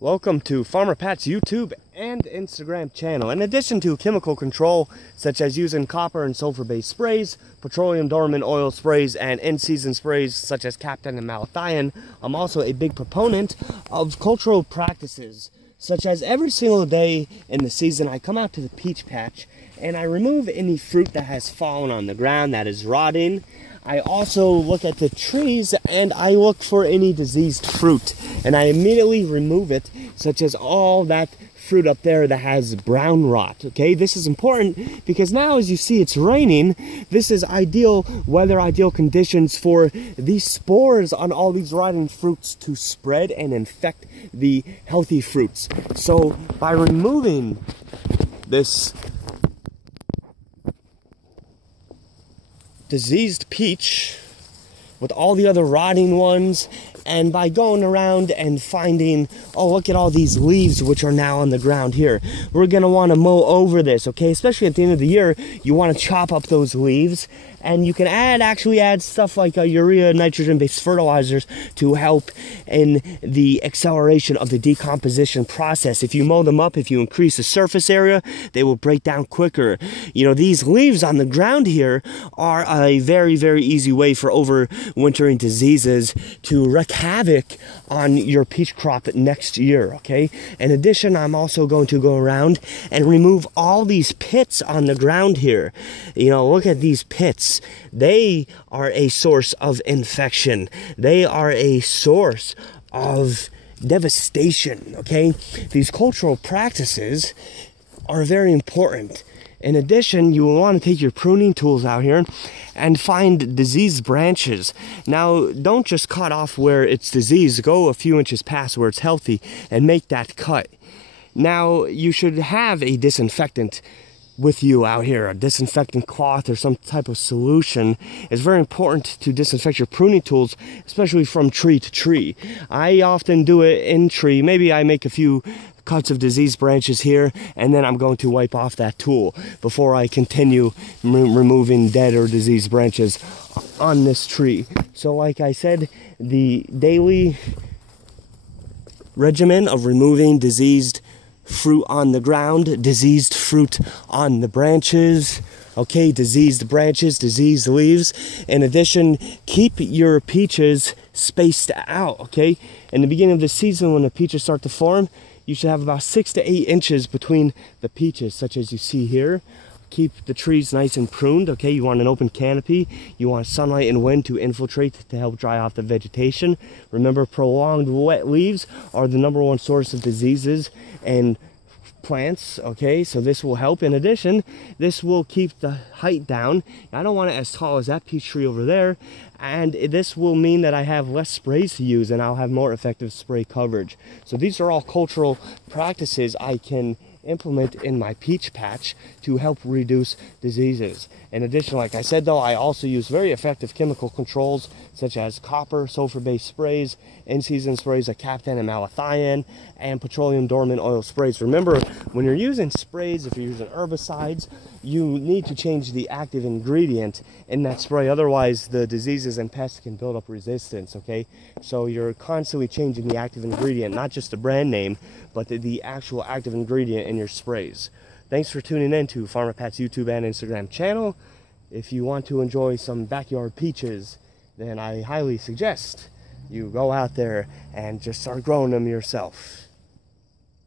Welcome to Farmer Pat's YouTube and Instagram channel. In addition to chemical control, such as using copper and sulfur-based sprays, petroleum dormant oil sprays, and in-season sprays such as Captain and Malathion, I'm also a big proponent of cultural practices, such as every single day in the season I come out to the peach patch and I remove any fruit that has fallen on the ground that is rotting. I also look at the trees and I look for any diseased fruit and I immediately remove it, such as all that fruit up there that has brown rot. Okay, this is important because now as you see it's raining. This is ideal weather, ideal conditions for these spores on all these rotting fruits to spread and infect the healthy fruits. So by removing this diseased peach with all the other rotting ones, and by going around and finding, oh, look at all these leaves which are now on the ground here. We're going to want to mow over this, okay? Especially at the end of the year, you want to chop up those leaves. And you can actually add stuff like urea, nitrogen-based fertilizers to help in the acceleration of the decomposition process. If you mow them up, if you increase the surface area, they will break down quicker. You know, these leaves on the ground here are a very, very easy way for overwintering diseases to wreak havoc on your peach crop next year, okay? In addition, I'm also going to go around and remove all these pits on the ground here. You know, look at these pits. They are a source of infection. They are a source of devastation, okay? These cultural practices are very important. In addition, you will want to take your pruning tools out here and find diseased branches. Now, don't just cut off where it's diseased. Go a few inches past where it's healthy and make that cut. Now, you should have a disinfectant with you out here, a disinfectant cloth or some type of solution. It's very important to disinfect your pruning tools, especially from tree to tree. I often do it in tree. Maybe I make a few cuts of diseased branches here, and then I'm going to wipe off that tool before I continue removing dead or diseased branches on this tree. So like I said, the daily regimen of removing diseased fruit on the ground, diseased fruit on the branches, okay, diseased branches, diseased leaves. In addition, keep your peaches spaced out, okay? In the beginning of the season, when the peaches start to form, you should have about 6 to 8 inches between the peaches, such as you see here. Keep the trees nice and pruned, okay? You want an open canopy. You want sunlight and wind to infiltrate to help dry off the vegetation. Remember, prolonged wet leaves are the #1 source of diseases and plants, okay? So this will help. In addition, this will keep the height down. I don't want it as tall as that peach tree over there. And this will mean that I have less sprays to use and I'll have more effective spray coverage. So these are all cultural practices I can implement in my peach patch to help reduce diseases. In addition, like I said though, I also use very effective chemical controls such as copper, sulfur-based sprays, in-season sprays like Captain and Malathion, and petroleum dormant oil sprays. Remember, when you're using sprays, if you're using herbicides, you need to change the active ingredient in that spray. Otherwise, the diseases and pests can build up resistance, okay? So you're constantly changing the active ingredient, not just the brand name, but the actual active ingredient in your sprays. Thanks for tuning in to Farmer Pat's YouTube and Instagram channel. If you want to enjoy some backyard peaches, then I highly suggest you go out there and just start growing them yourself.